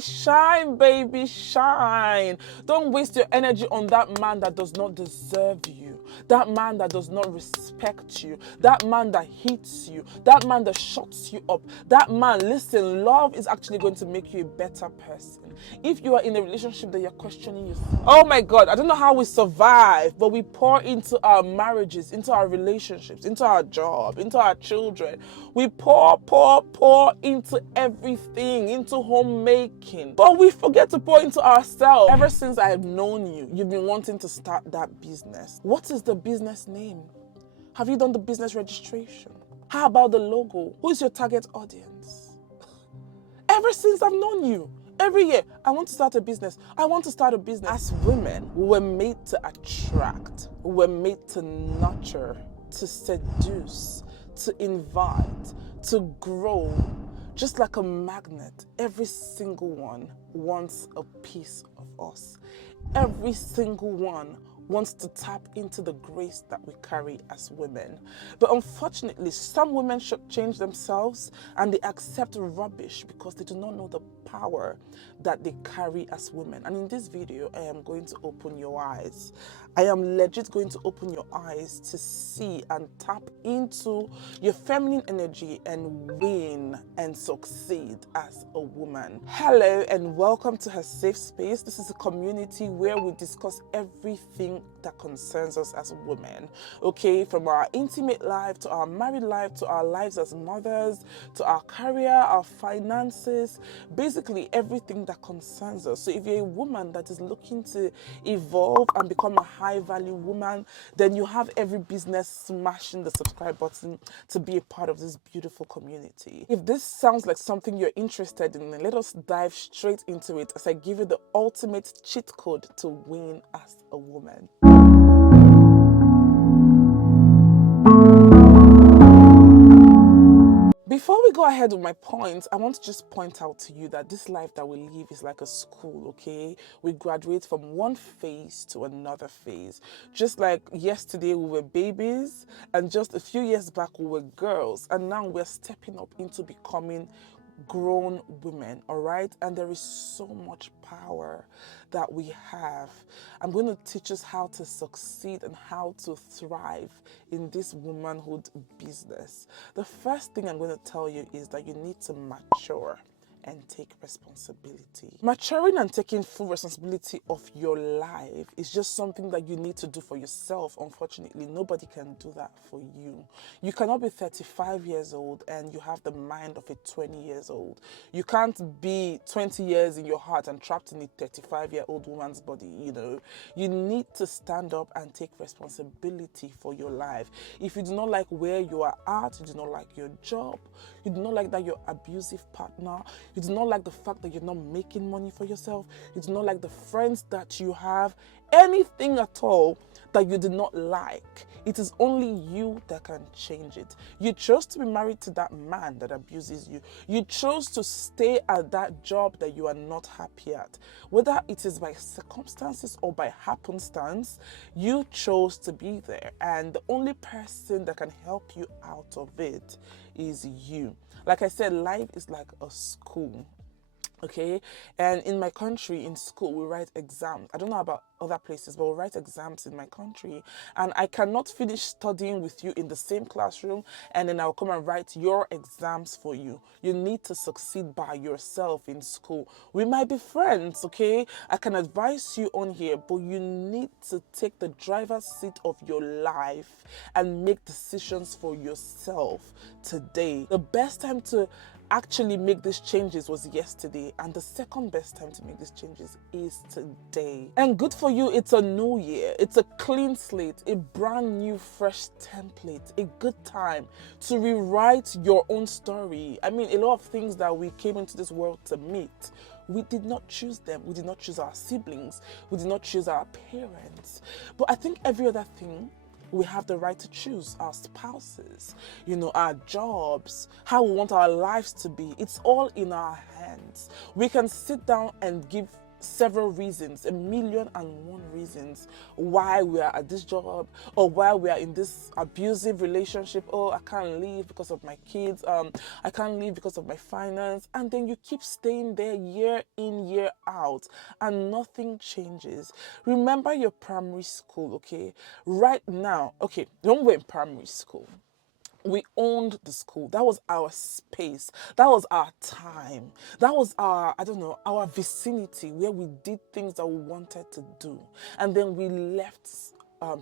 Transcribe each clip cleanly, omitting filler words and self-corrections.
Shine, baby, shine. Don't waste your energy on that man that does not deserve you, that man that does not respect you, that man that hates you, that man that shuts you up. That man, listen, love is actually going to make you a better person. If you are in a relationship that you're questioning yourself, oh my God, I don't know how we survive, but we pour into our marriages, into our relationships, into our job, into our children. We pour into everything, into homemaking. But we forget to pour into ourselves. Ever since I've known you, you've been wanting to start that business. What is the business name? Have you done the business registration? How about the logo? Who is your target audience? Ever since I've known you, every year, I want to start a business. I want to start a business. As women, we were made to attract. We were made to nurture, to seduce, to invite, to grow. Just like a magnet, every single one wants a piece of us. Every single one wants to tap into the grace that we carry as women. But unfortunately, some women should change themselves and they accept rubbish because they do not know the power that they carry as women. And in this video, I am going to open your eyes. I am legit going to open your eyes to see and tap into your feminine energy and win and succeed as a woman. Hello and welcome to her safe space. This is a community where we discuss everything that concerns us as women, okay? From our intimate life to our married life to our lives as mothers to our career, our finances, basically everything that concerns us. So if you're a woman that is looking to evolve and become a high value woman, then you have every business smashing the subscribe button to be a part of this beautiful community. If this sounds like something you're interested in, then let us dive straight into it as I give you the ultimate cheat code to win as a woman. Before we go ahead with my points, I want to just point out to you that this life that we live is like a school, okay? We graduate from one phase to another phase. Just like yesterday we were babies, and just a few years back we were girls, and now we're stepping up into becoming grown women, all right? And there is so much power that we have. I'm going to teach us how to succeed and how to thrive in this womanhood business. The first thing I'm going to tell you is that you need to mature and take responsibility. Maturing and taking full responsibility of your life is just something that you need to do for yourself. Unfortunately, nobody can do that for you. You cannot be 35 years old and you have the mind of a 20 years old. You can't be 20 years in your heart and trapped in a 35-year-old woman's body, you know. You need to stand up and take responsibility for your life. If you do not like where you are at, you do not like your job, you do not like that your abusive partner, you do not like the fact that you're not making money for yourself, you do not like the friends that you have, anything at all that you did not like, it is only you that can change it. You chose to be married to that man that abuses you. You chose to stay at that job that you are not happy at. Whether it is by circumstances or by happenstance, you chose to be there. And the only person that can help you out of it is you. Like I said, life is like a school. Okay, and in my country, in school, we write exams. I don't know about other places, but we write exams in my country. And I cannot finish studying with you in the same classroom and then I'll come and write your exams for you. You need to succeed by yourself in school. We might be friends, okay? I can advise you on here, but you need to take the driver's seat of your life and make decisions for yourself today. The best time to actually make these changes was yesterday, and the second best time to make these changes is today. And good for you, it's a new year, it's a clean slate, a brand new fresh template, a good time to rewrite your own story. I mean, a lot of things that we came into this world to meet, we did not choose them. We did not choose our siblings, we did not choose our parents, but I think every other thing we have the right to choose: our spouses, you know, our jobs, how we want our lives to be. It's all in our hands. We can sit down and give several reasons, a million and one reasons why we are at this job or why we are in this abusive relationship. Oh, I can't leave because of my kids. I can't leave because of my finance. And then you keep staying there year in, year out, and nothing changes. Remember your primary school, okay? Right now, okay, when we're in primary school, we owned the school. That was our space. That was our time. That was our, I don't know, our vicinity where we did things that we wanted to do. And then we left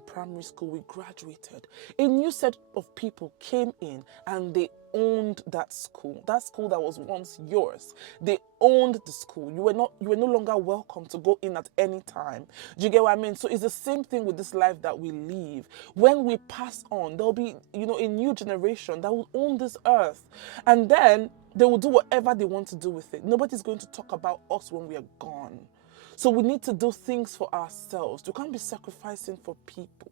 primary school, we graduated. A new set of people came in and they owned that school that was once yours. They owned the school. You were no longer welcome to go in at any time. Do you get what I mean? So it's the same thing with this life that we live. When we pass on, there'll be, a new generation that will own this earth, and then they will do whatever they want to do with it. Nobody's going to talk about us when we are gone. So we need to do things for ourselves. We can't be sacrificing for people.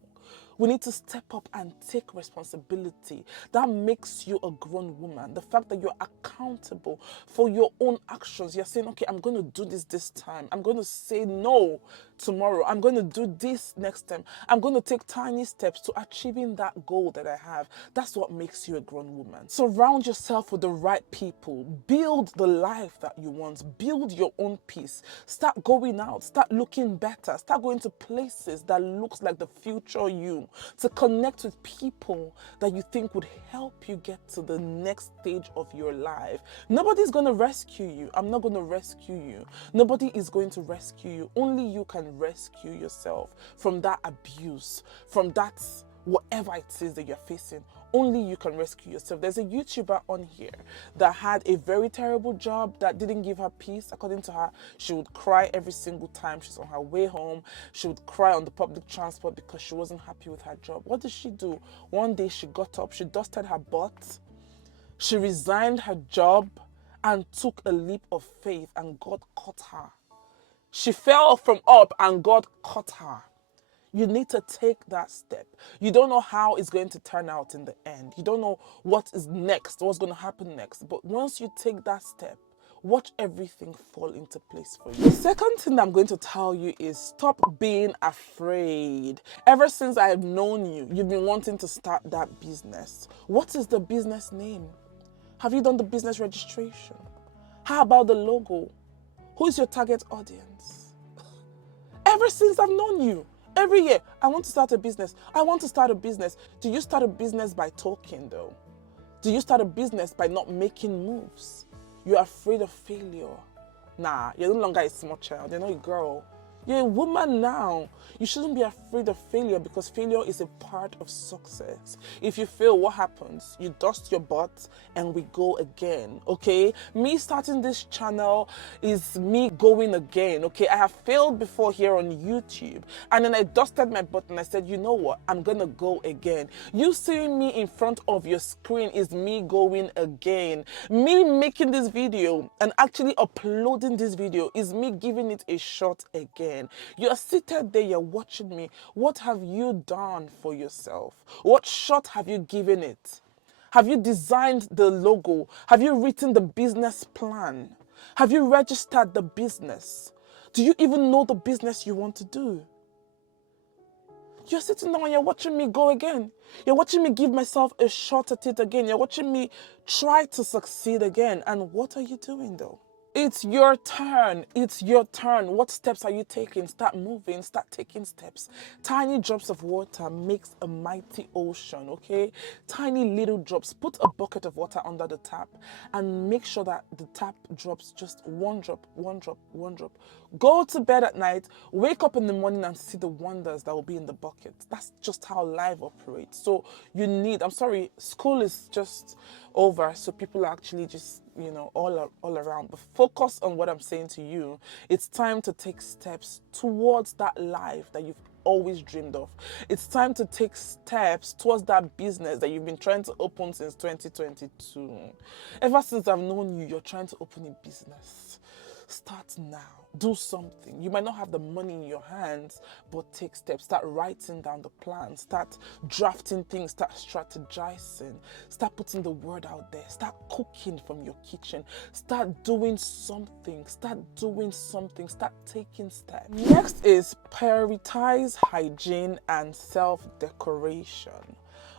We need to step up and take responsibility. That makes you a grown woman. The fact that you're accountable for your own actions. You're saying, okay, I'm going to do this time. I'm going to say no tomorrow. I'm going to do this next time. I'm going to take tiny steps to achieving that goal that I have. That's what makes you a grown woman. Surround yourself with the right people. Build the life that you want. Build your own peace. Start going out. Start looking better. Start going to places that looks like the future you. To connect with people that you think would help you get to the next stage of your life. Nobody's going to rescue you. I'm not going to rescue you. Nobody is going to rescue you. Only you can rescue yourself from that abuse, from that whatever it is that you're facing. Only you can rescue yourself. There's a YouTuber on here that had a very terrible job that didn't give her peace. According to her, she would cry every single time she's on her way home. She would cry on the public transport because she wasn't happy with her job. What did she do? One day she got up, she dusted her butt, she resigned her job and took a leap of faith, and God caught her. She fell from up and God caught her. You need to take that step. You don't know how it's going to turn out in the end. You don't know what is next, what's going to happen next. But once you take that step, watch everything fall into place for you. The second thing that I'm going to tell you is stop being afraid. Ever since I've known you, you've been wanting to start that business. What is the business name? Have you done the business registration? How about the logo? Who is your target audience? Ever since I've known you, every year, I want to start a business. I want to start a business. Do you start a business by talking though? Do you start a business by not making moves? You're afraid of failure. Nah, you're no longer a small child. You're not a girl. You're a woman now. You shouldn't be afraid of failure because failure is a part of success. If you fail, what happens? You dust your butt and we go again, okay? Me starting this channel is me going again, okay? I have failed before here on YouTube, and then I dusted my butt and I said, you know what? I'm gonna go again. You seeing me in front of your screen is me going again. Me making this video and actually uploading this video is me giving it a shot again. You're seated there, you're watching me. What have you done for yourself? What shot have you given it? Have you designed the logo? Have you written the business plan? Have you registered the business? Do you even know the business you want to do? You're sitting down and you're watching me go again. You're watching me give myself a shot at it again. You're watching me try to succeed again. And what are you doing though? It's your turn. It's your turn. What steps are you taking? Start moving. Start taking steps. Tiny drops of water makes a mighty ocean, okay? Tiny little drops. Put a bucket of water under the tap and make sure that the tap drops just one drop, one drop, one drop. Go to bed at night, wake up in the morning and see the wonders that will be in the bucket. That's just how life operates. So you need, I'm sorry, school is just over. So people are actually just, all around. But focus on what I'm saying to you. It's time to take steps towards that life that you've always dreamed of. It's time to take steps towards that business that you've been trying to open since 2022. Ever since I've known you, you're trying to open a business. Start now. Do something. You might not have the money in your hands, but take steps. Start writing down the plan. Start drafting things. Start strategizing. Start putting the word out there. Start cooking from your kitchen. Start doing something. Start doing something. Start taking steps. Next is prioritize hygiene and self-decoration.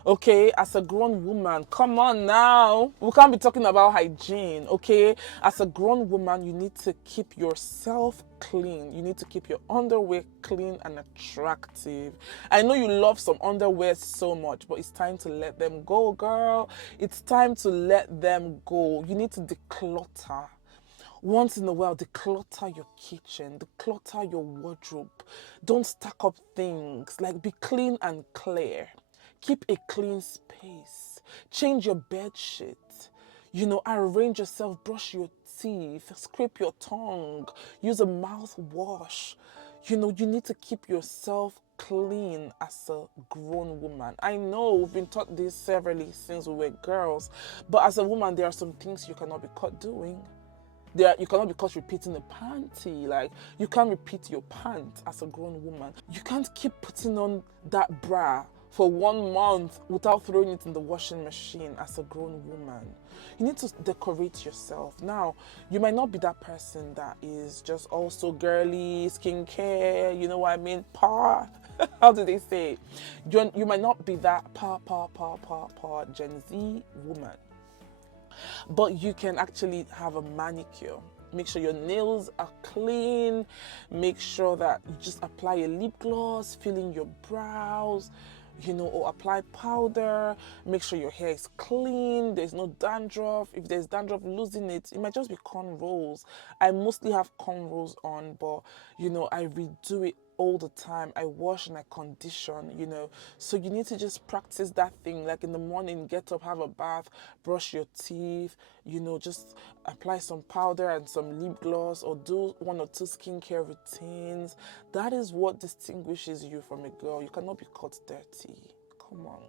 Okay, as a grown woman, come on now. We can't be talking about hygiene, okay? As a grown woman, you need to keep yourself clean. You need to keep your underwear clean and attractive. I know you love some underwear so much, but it's time to let them go, girl. It's time to let them go. You need to declutter. Once in a while, declutter your kitchen, declutter your wardrobe. Don't stack up things. Like, be clean and clear. Keep a clean space. Change your bed sheet. Arrange yourself, brush your teeth, scrape your tongue, use a mouthwash. You need to keep yourself clean as a grown woman. I know we've been taught this severally since we were girls, but as a woman, there are some things you cannot be caught doing. You cannot be caught repeating a panty. Like, you can't repeat your pants as a grown woman. You can't keep putting on that bra for 1 month without throwing it in the washing machine as a grown woman. You need to decorate yourself. Now, you might not be that person that is just also girly, skincare, you know what I mean? How do they say? You might not be that Gen Z woman. But you can actually have a manicure. Make sure your nails are clean. Make sure that you just apply a lip gloss, fill in your brows, or apply powder. Make sure your hair is clean. There's no dandruff. If there's dandruff, losing it. It might just be cornrows. I mostly have cornrows on, but I redo it all the time. I wash and I condition, So you need to just practice that thing. Like, in the morning, get up, have a bath, brush your teeth, just apply some powder and some lip gloss, or do 1 or 2 skincare routines. That is what distinguishes you from a girl. You cannot be caught dirty. Come on.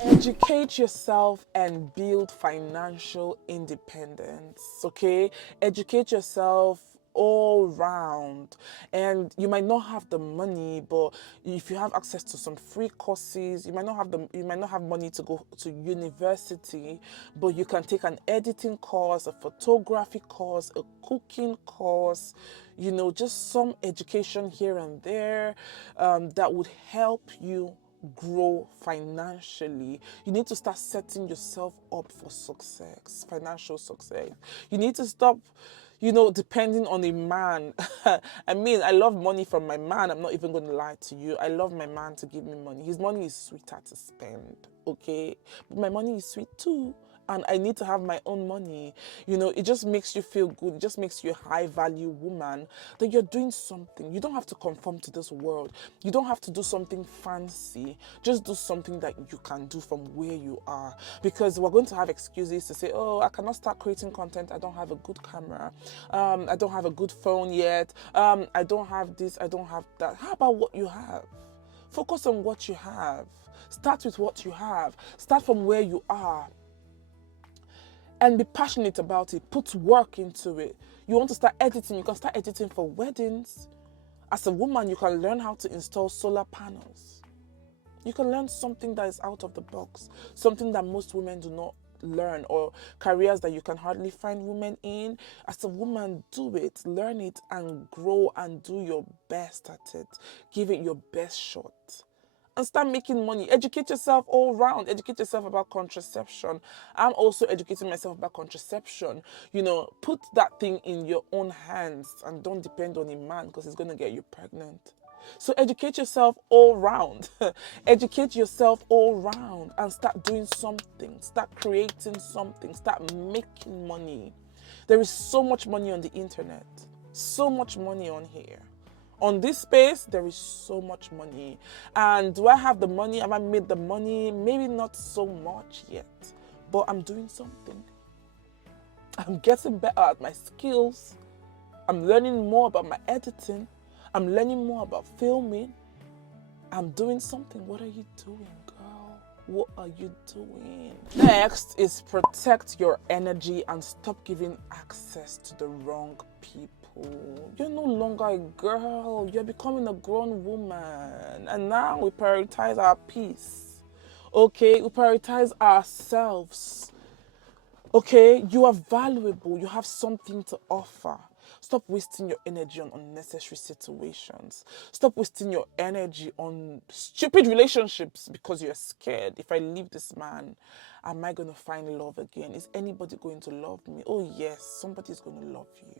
Educate yourself and build financial independence, okay? Educate yourself all round. And you might not have the money, but if you have access to some free courses, you might not have money to go to university, but you can take an editing course, a photography course, a cooking course, just some education here and there that would help you grow financially. You need to start setting yourself up for success, financial success. You need to stop depending on a man. I mean, I love money from my man. I'm not even going to lie to you. I love my man to give me money. His money is sweeter to spend, okay? But my money is sweet too. And I need to have my own money. It just makes you feel good. It just makes you a high value woman, that you're doing something. You don't have to conform to this world. You don't have to do something fancy. Just do something that you can do from where you are. Because we're going to have excuses to say, oh, I cannot start creating content. I don't have a good camera. I don't have a good phone yet. I don't have this. I don't have that. How about what you have? Focus on what you have. Start with what you have. Start from where you are. And be passionate about it. Put work into it. You want to start editing, you can start editing for weddings. As a woman, you can learn how to install solar panels. You can learn something that is out of the box, something that most women do not learn, or careers that you can hardly find women in. As a woman, do it, learn it, and grow and do your best at it. Give it your best shot. And start making money. Educate yourself all round. Educate yourself about contraception. I'm also educating myself about contraception. Put that thing in your own hands and don't depend on a man, because he's going to get you pregnant. So educate yourself all round. Educate yourself all round and start doing something. Start creating something. Start making money. There is so much money on the internet. So much money on here. On this space, there is so much money. And do I have the money? Have I made the money? Maybe not so much yet, but I'm doing something. I'm getting better at my skills. I'm learning more about my editing. I'm learning more about filming. I'm doing something. What are you doing, girl? What are you doing? Next is protect your energy and stop giving access to the wrong people. You're no longer a girl, you're becoming a grown woman. And now we prioritize our peace. Okay, we prioritize ourselves. Okay, you are valuable, you have something to offer. Stop wasting your energy on unnecessary situations. Stop wasting your energy on stupid relationships because you're scared. If I leave this man, am I going to find love again? Is anybody going to love me? Oh, yes, somebody's going to love you.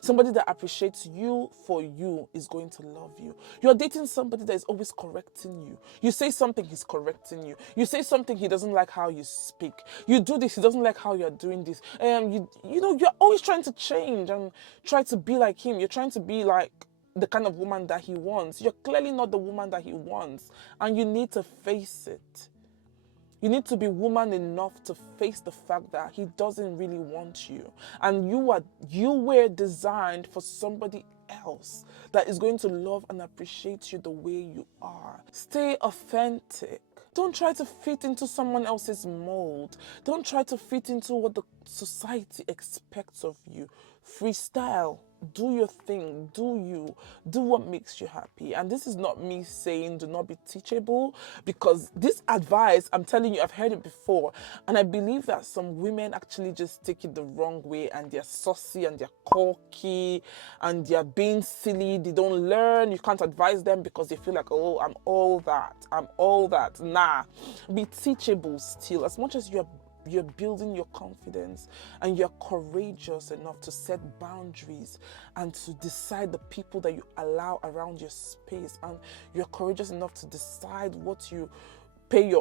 Somebody that appreciates you for you is going to love you. You're dating somebody that is always correcting you. You say something, he's correcting you. You say something, he doesn't like how you speak. You do this, he doesn't like how you're doing this. You're always trying to change and try to be like him. You're trying to be like the kind of woman that he wants. You're clearly not the woman that he wants, and you need to face it. You need to be woman enough to face the fact that he doesn't really want you. And you were designed for somebody else that is going to love and appreciate you the way you are. Stay authentic. Don't try to fit into someone else's mold. Don't try to fit into what the society expects of you. Freestyle. Do your thing. Do you. Do what makes you happy. And this is not me saying do not be teachable, because this advice, I'm telling you, I've heard it before. And I believe that some women actually just take it the wrong way, and they're saucy and they're cocky and they're being silly. They don't learn. You can't advise them because they feel like, oh, I'm all that. I'm all that. Nah. Be teachable still. As much as you're building your confidence and you're courageous enough to set boundaries and to decide the people that you allow around your space, and you're courageous enough to decide what you pay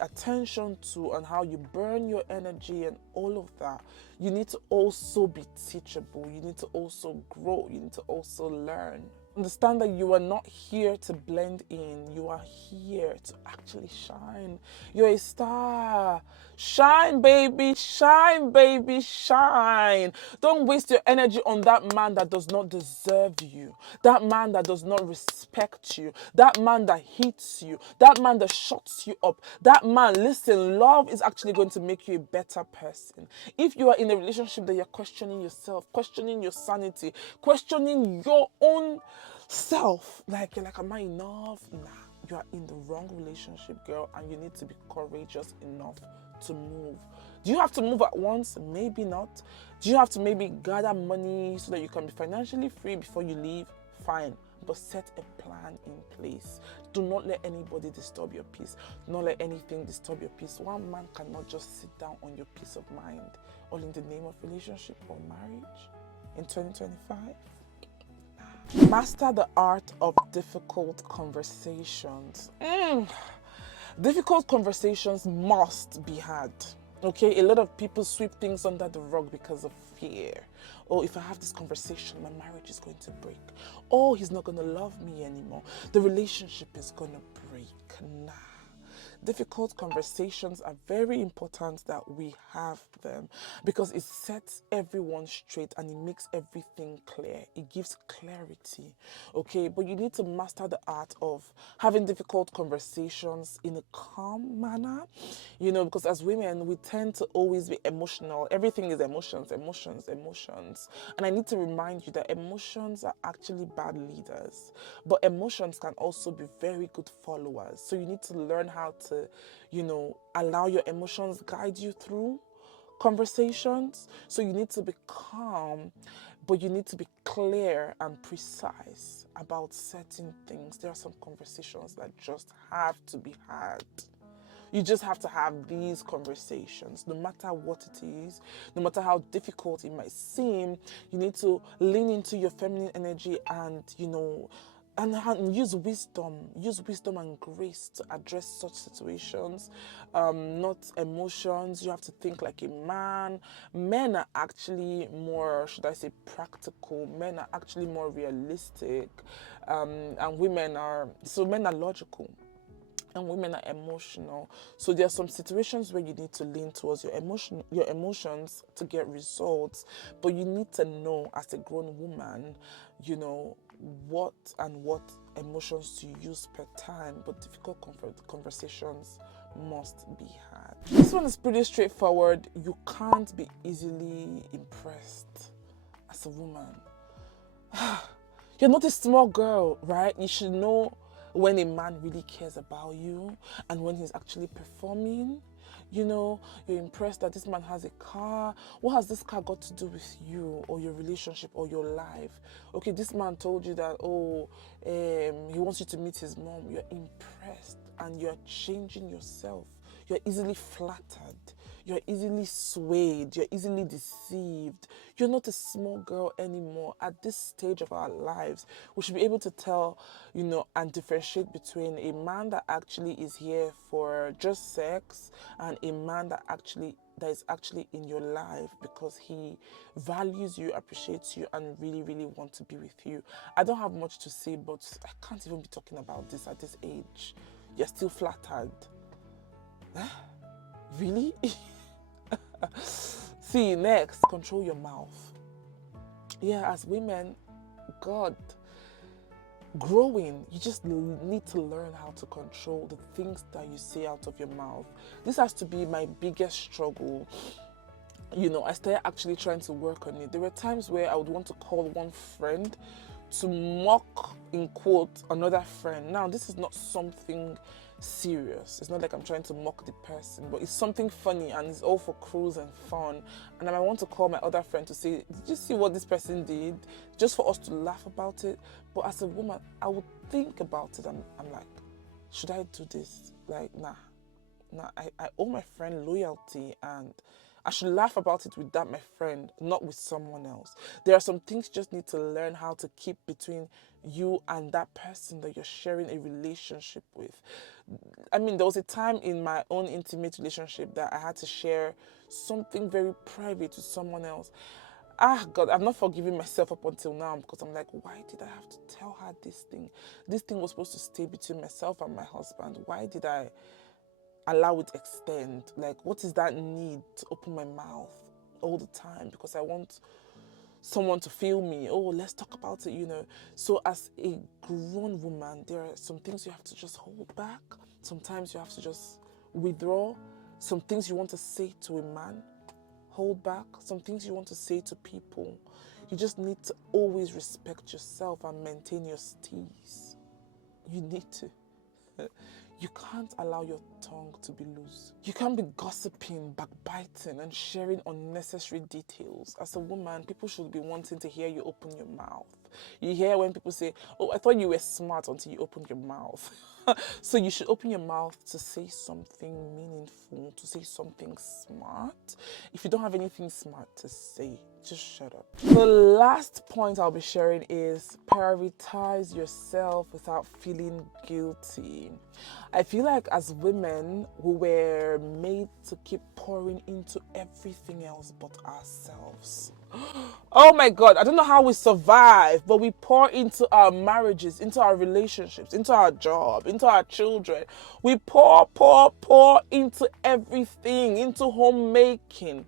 attention to and how you burn your energy and all of that. You need to also be teachable. You need to also grow. You need to also learn. Understand that you are not here to blend in. You are here to actually shine. You're a star. Shine, baby. Shine, baby. Shine. Don't waste your energy on that man that does not deserve you. That man that does not respect you. That man that hits you. That man that shuts you up. That man, listen, love is actually going to make you a better person. If you are in a relationship that you're questioning yourself, questioning your sanity, questioning your own self, like you're like, am I enough? Nah, you are in the wrong relationship, girl, and you need to be courageous enough to move. Do you have to move at once? Maybe not. Do you have to maybe gather money so that you can be financially free before you leave? Fine, but set a plan in place. Do not let anybody disturb your peace. Do not let anything disturb your peace. One man cannot just sit down on your peace of mind, all in the name of relationship or marriage in 2025. Master the art of difficult conversations. Difficult conversations must be had. Okay, a lot of people sweep things under the rug because of fear. Oh, if I have this conversation, my marriage is going to break. Oh, he's not going to love me anymore. The relationship is going to break. Nah. Difficult conversations are very important that we have them, because it sets everyone straight and it makes everything clear. It gives clarity. Okay, but you need to master the art of having difficult conversations in a calm manner, because as women, we tend to always be emotional. Everything is emotions, emotions, emotions. And I need to remind you that emotions are actually bad leaders, but emotions can also be very good followers. So you need to learn how to, allow your emotions guide you through conversations. So you need to be calm, but you need to be clear and precise about certain things. There are some conversations that just have to be had. You just have to have these conversations, no matter what it is, no matter how difficult it might seem. You need to lean into your feminine energy and, and use wisdom and grace to address such situations, not emotions. You have to think like a man. Men are actually more, should I say, practical. Men are actually more realistic, and men are logical. and women are emotional. So there are some situations where you need to lean towards your emotions to get results. But you need to know as a grown woman, you know, what emotions to use per time. But difficult conversations must be had. This one is pretty straightforward. You can't be easily impressed as a woman. You're not a small girl, right? You should know when a man really cares about you and when he's actually performing. You know, you're impressed that this man has a car. What has this car got to do with you or your relationship or your life? Okay, this man told you that, he wants you to meet his mom. You're impressed and you're changing yourself. You're easily flattered. You're easily swayed. You're easily deceived. You're not a small girl anymore. At this stage of our lives, we should be able to tell, you know, and differentiate between a man that actually is here for just sex and a man that is actually in your life because he values you, appreciates you, and really, really wants to be with you. I don't have much to say, but I can't even be talking about this at this age. You're still flattered. Really? See, next, control your mouth. Yeah, as women, God, growing, you just need to learn how to control the things that you say out of your mouth. This has to be my biggest struggle. You know, I started actually trying to work on it. There were times where I would want to call one friend to mock, in quote, another friend. Now, this is not something serious. It's not like I'm trying to mock the person, but it's something funny and it's all for cruise and fun. And I might want to call my other friend to say, did you see what this person did? Just for us to laugh about it. But as a woman, I would think about it and I'm like, should I do this? Like, nah, I owe my friend loyalty and I should laugh about it with that my friend, not with someone else. There are some things you just need to learn how to keep between you and that person that you're sharing a relationship with. I mean, there was a time in my own intimate relationship that I had to share something very private with someone else. God, I'm not forgiving myself up until now because I'm like, why did I have to tell her this thing? This thing was supposed to stay between myself and my husband. Why did I allow it extend? Like, what is that need to open my mouth all the time because I want someone to feel me? Oh, let's talk about it, you know. So as a grown woman, there are some things you have to just hold back. Sometimes you have to just withdraw. Some things you want to say to a man, hold back. Some things you want to say to people. You just need to always respect yourself and maintain your steez. You need to. You can't allow your tongue to be loose. You can't be gossiping, backbiting, and sharing unnecessary details. As a woman, people should be wanting to hear you open your mouth. You hear when people say, oh, I thought you were smart until you opened your mouth. So you should open your mouth to say something meaningful, to say something smart. If you don't have anything smart to say, just shut up. The last point I'll be sharing is prioritize yourself without feeling guilty. I feel like as women, we were made to keep pouring into everything else but ourselves. Oh my God, I don't know how we survive, but we pour into our marriages, into our relationships, into our job, into our children. We pour into everything, into homemaking.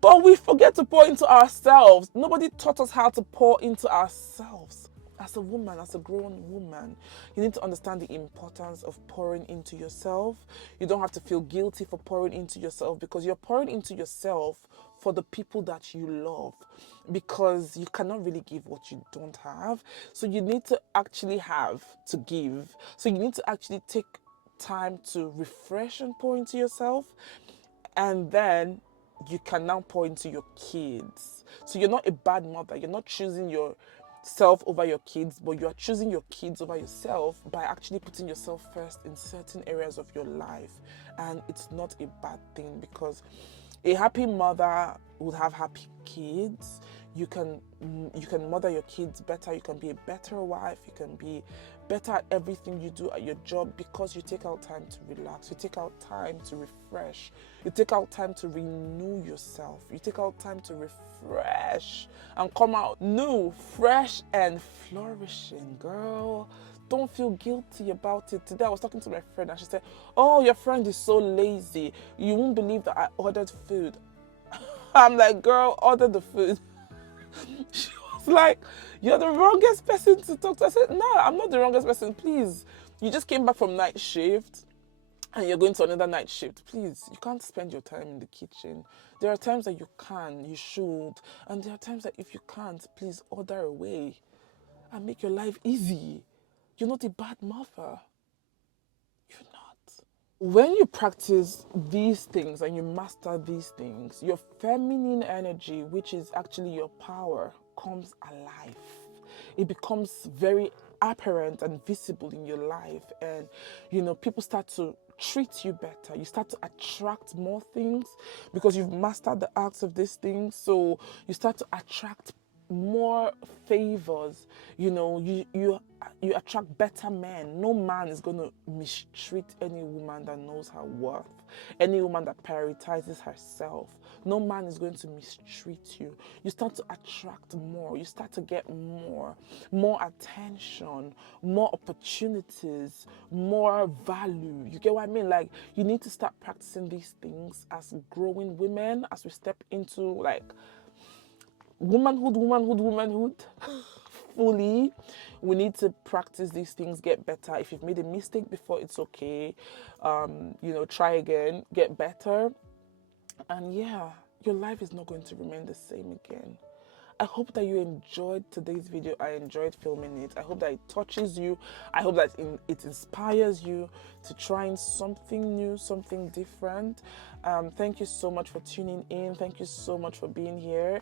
But we forget to pour into ourselves. Nobody taught us how to pour into ourselves. As a woman, as a grown woman, you need to understand the importance of pouring into yourself. You don't have to feel guilty for pouring into yourself because you're pouring into yourself for the people that you love, because you cannot really give what you don't have. So you need to actually have to give. So you need to actually take time to refresh and pour into yourself, and then you can now pour into your kids. So you're not a bad mother. You're not choosing yourself over your kids, but you are choosing your kids over yourself by actually putting yourself first in certain areas of your life. And it's not a bad thing, because a happy mother would have happy kids. You can mother your kids better. You can be a better wife. You can be better at everything you do at your job because you take out time to relax. You take out time to refresh. You take out time to renew yourself. You take out time to refresh and come out new, fresh, and flourishing, girl. don't feel guilty about it. Today I was talking to my friend and she said, oh, your friend is so lazy. You won't believe that I ordered food. I'm like, girl, order the food. She was like, you're the wrongest person to talk to. I said, no, I'm not the wrongest person. Please, you just came back from night shift and you're going to another night shift. Please, you can't spend your time in the kitchen. There are times that you can, you should. And there are times that if you can't, please order away and make your life easy. You're not a bad mother. You're not. When you practice these things and you master these things, your feminine energy, which is actually your power, comes alive. It becomes very apparent and visible in your life. And, people start to treat you better. You start to attract more things because you've mastered the arts of these things. So you start to attract more favors. You attract better men. No man is going to mistreat any woman that knows her worth, any woman that prioritizes herself. No man is going to mistreat you. You start to attract more. You start to get more attention, more opportunities, more value. You get what I mean? Like, you need to start practicing these things as growing women, as we step into like womanhood fully. We need to practice these things, get better. If you've made a mistake before, it's okay. Try again, get better. And yeah, your life is not going to remain the same again. I hope that you enjoyed today's video. I enjoyed filming it. I hope that it touches you. I hope that it inspires you to trying something new, something different. Thank you so much for tuning in. Thank you so much for being here.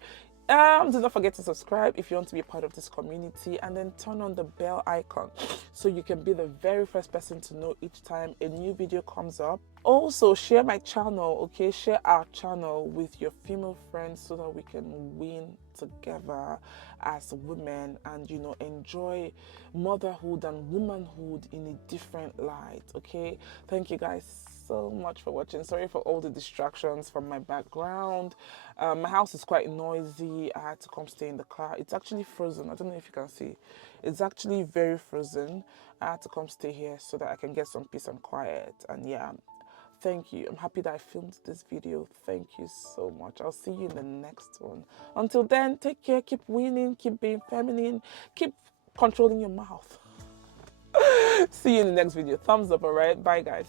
Do not forget to subscribe if you want to be a part of this community, and then turn on the bell icon so you can be the very first person to know each time a new video comes up. Also, share my channel, okay? Share our channel with your female friends so that we can win together as women and, enjoy motherhood and womanhood in a different light, okay? Thank you guys so much for watching. Sorry for all the distractions from my background. My house is quite noisy. I had to come stay in the car. It's actually frozen. I don't know if you can see. It's actually very frozen. I had to come stay here so that I can get some peace and quiet. And yeah, thank you. I'm happy that I filmed this video. Thank you so much. I'll see you in the next one. Until then, take care. Keep winning. Keep being feminine. Keep controlling your mouth. See you in the next video. Thumbs up, all right? Bye, guys.